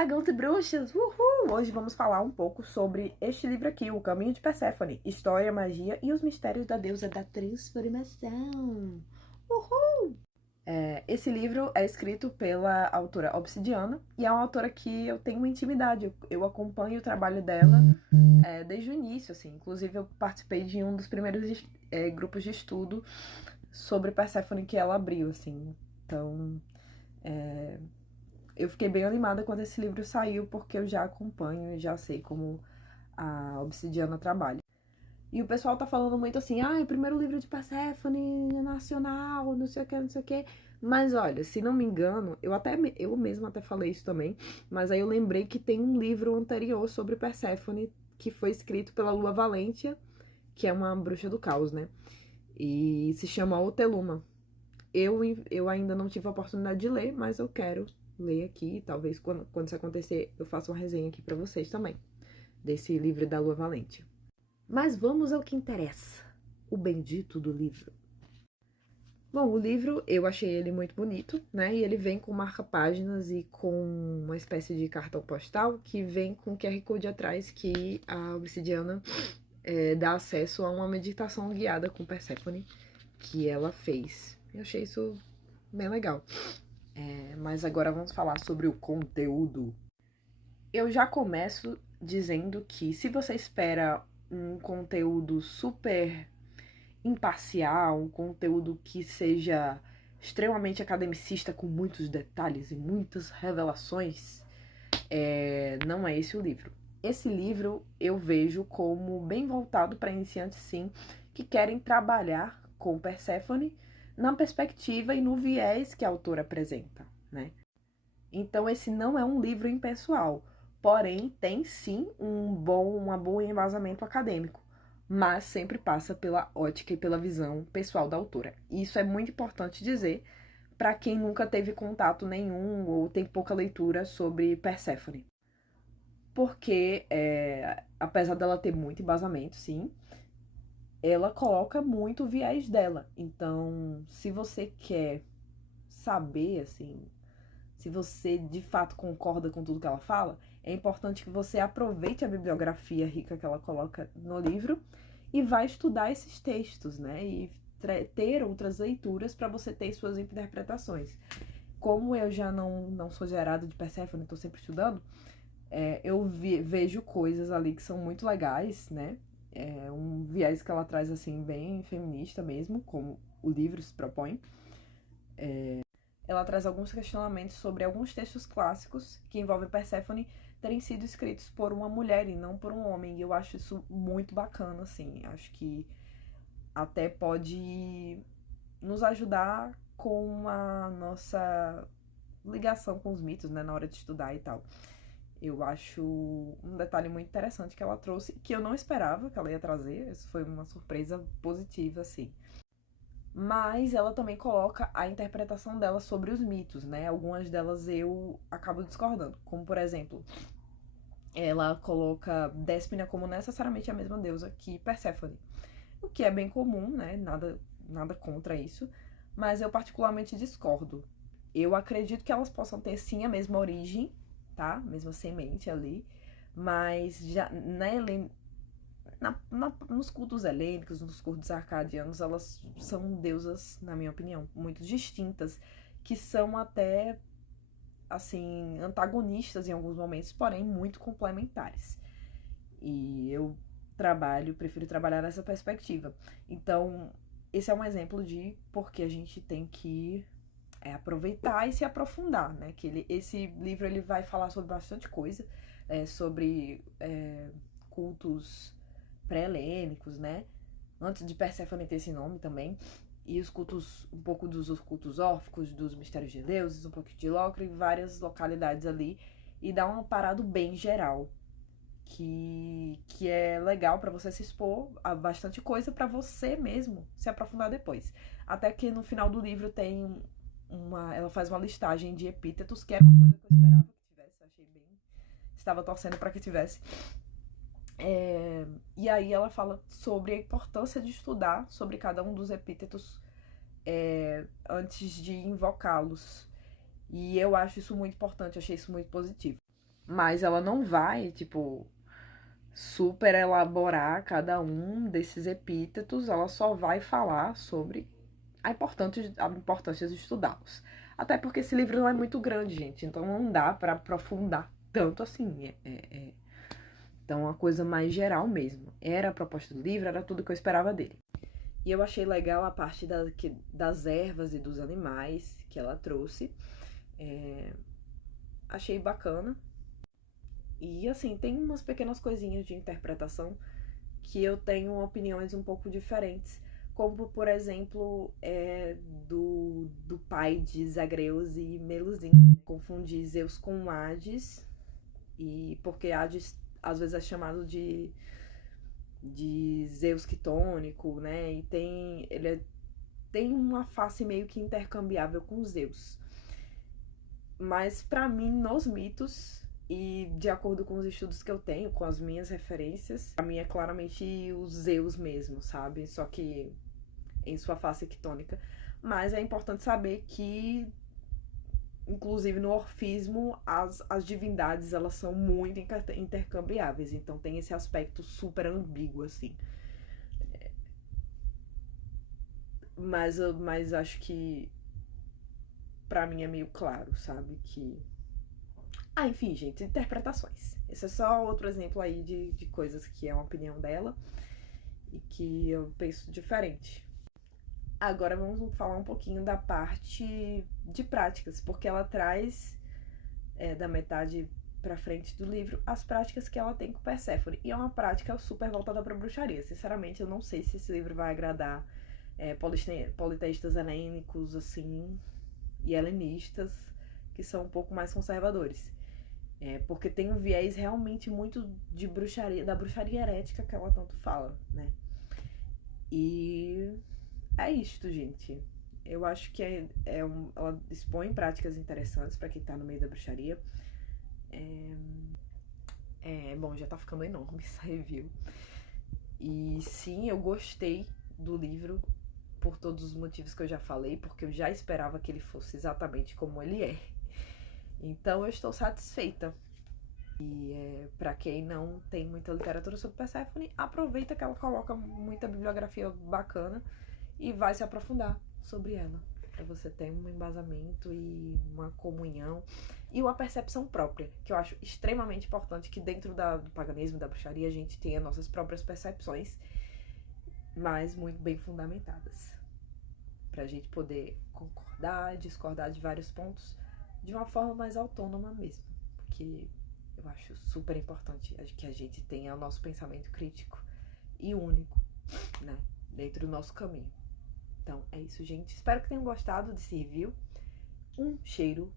Pagãos e Bruxas, uhul! Hoje vamos falar um pouco sobre este livro aqui, O Caminho de Perséfone, História, Magia e os Mistérios da Deusa da Transformação. Uhul! Esse livro é escrito pela autora Obsidiana e é uma autora que eu tenho intimidade, eu acompanho o trabalho dela desde o início, assim. Inclusive eu participei de um dos primeiros grupos de estudo sobre Perséfone que ela abriu, assim. Então, eu fiquei bem animada quando esse livro saiu, porque eu já acompanho e já sei como a Obsidiana trabalha. E o pessoal tá falando muito assim, o primeiro livro de Perséfone nacional, não sei o que, não sei o que. Mas olha, se não me engano, eu mesma até falei isso também, mas aí eu lembrei que tem um livro anterior sobre Perséfone que foi escrito pela Lua Valentia, que é uma bruxa do caos, né? E se chama Oteluma. Eu ainda não tive a oportunidade de ler, mas eu quero ler aqui. Talvez quando isso acontecer, eu faça uma resenha aqui pra vocês também, desse livro da Lua Valente. Mas vamos ao que interessa, o bendito do livro. Bom, o livro eu achei ele muito bonito, né? E ele vem com marca-páginas e com uma espécie de cartão postal que vem com QR Code atrás que a Obsidiana dá acesso a uma meditação guiada com Perséfone que ela fez. Eu achei isso bem legal. Mas agora vamos falar sobre o conteúdo. Eu já começo dizendo que se você espera um conteúdo super imparcial, um conteúdo que seja extremamente academicista, com muitos detalhes e muitas revelações, não é esse o livro. Esse livro eu vejo como bem voltado para iniciantes, sim, que querem trabalhar com Perséfone na perspectiva e no viés que a autora apresenta, né? Então esse não é um livro impessoal, porém tem sim um bom embasamento acadêmico, mas sempre passa pela ótica e pela visão pessoal da autora. E isso é muito importante dizer para quem nunca teve contato nenhum ou tem pouca leitura sobre Perséfone. Porque, apesar dela ter muito embasamento, sim, ela coloca muito o viés dela. Então, se você quer saber, assim, se você de fato concorda com tudo que ela fala, é importante que você aproveite a bibliografia rica que ela coloca no livro e vá estudar esses textos, né? E ter outras leituras para você ter suas interpretações. Como eu já não sou gerada de Perséfone, estou sempre estudando, eu vejo coisas ali que são muito legais, né? É um viés que ela traz, assim, bem feminista mesmo, como o livro se propõe. Ela traz alguns questionamentos sobre alguns textos clássicos que envolvem Perséfone terem sido escritos por uma mulher e não por um homem. E eu acho isso muito bacana, assim. Acho que até pode nos ajudar com a nossa ligação com os mitos, né, na hora de estudar e tal. Eu acho um detalhe muito interessante que ela trouxe, que eu não esperava que ela ia trazer. Isso foi uma surpresa positiva, assim. Mas ela também coloca a interpretação dela sobre os mitos, né? Algumas delas eu acabo discordando. Como, por exemplo, ela coloca Déspina como necessariamente a mesma deusa que Perséfone. O que é bem comum, né? Nada contra isso. Mas eu particularmente discordo. Eu acredito que elas possam ter sim a mesma origem, tá? Mesma semente ali. Mas já nos cultos helênicos, nos cultos arcadianos, elas são deusas, na minha opinião, muito distintas, que são até, assim, antagonistas em alguns momentos, porém muito complementares. E eu prefiro trabalhar nessa perspectiva. Então, esse é um exemplo de porque a gente tem que aproveitar e se aprofundar, né? Que esse livro ele vai falar sobre bastante coisa, sobre cultos pré-helênicos, né? Antes de Perséfone ter esse nome também. E os cultos, um pouco dos cultos órficos, dos mistérios de deuses, um pouco de Locre, várias localidades ali. E dá um amparado bem geral, que é legal para você se expor a bastante coisa para você mesmo se aprofundar depois. Até que no final do livro tem ela faz uma listagem de epítetos, que era uma coisa que eu esperava que tivesse, eu achei bem, estava torcendo para que tivesse. E aí ela fala sobre a importância de estudar sobre cada um dos epítetos antes de invocá-los. E eu acho isso muito importante, achei isso muito positivo. mas ela não vai, tipo, super elaborar cada um desses epítetos, ela só vai falar sobre a importância de estudá-los. Até porque esse livro não é muito grande, gente, então não dá para aprofundar tanto assim. Então, uma coisa mais geral mesmo. Era a proposta do livro, era tudo que eu esperava dele. E eu achei legal a parte das ervas e dos animais que ela trouxe. Achei bacana. E assim, tem umas pequenas coisinhas de interpretação que eu tenho opiniões um pouco diferentes. Como, por exemplo, do pai de Zagreus e Melusine. Confundir Zeus com Hades. E porque Hades às vezes é chamado de Zeus quitônico, né? E tem uma face meio que intercambiável com Zeus. Mas pra mim, nos mitos, e de acordo com os estudos que eu tenho, com as minhas referências, pra mim é claramente o Zeus mesmo, sabe? Só que em sua face quitônica. Mas é importante saber que, inclusive no orfismo, as divindades elas são muito intercambiáveis. Então tem esse aspecto super ambíguo, assim. Mas acho que pra mim é meio claro, sabe? Que. Ah, enfim, gente, interpretações. Esse é só outro exemplo aí de coisas que é uma opinião dela e que eu penso diferente. Agora vamos falar um pouquinho da parte de práticas, porque ela traz da metade pra frente do livro as práticas que ela tem com Perséfone. E é uma prática super voltada pra bruxaria. Sinceramente, eu não sei se esse livro vai agradar politeístas helênicos, assim, e helenistas, que são um pouco mais conservadores. Porque tem um viés realmente muito de bruxaria, da bruxaria herética que ela tanto fala, né? E é isto, gente. Eu acho que ela expõe práticas interessantes pra quem tá no meio da bruxaria. Bom, já tá ficando enorme essa review. E sim, eu gostei do livro por todos os motivos que eu já falei, porque eu já esperava que ele fosse exatamente como ele é. Então eu estou satisfeita. E pra quem não tem muita literatura sobre Perséfone, aproveita que ela coloca muita bibliografia bacana e vai se aprofundar sobre ela. Pra você ter um embasamento e uma comunhão e uma percepção própria, que eu acho extremamente importante que dentro do paganismo, da bruxaria, a gente tenha nossas próprias percepções, mas muito bem fundamentadas. Pra gente poder concordar, discordar de vários pontos de uma forma mais autônoma mesmo. Porque eu acho super importante que a gente tenha o nosso pensamento crítico e único, né? Dentro do nosso caminho. Então é isso, gente. Espero que tenham gostado desse review. Um cheiro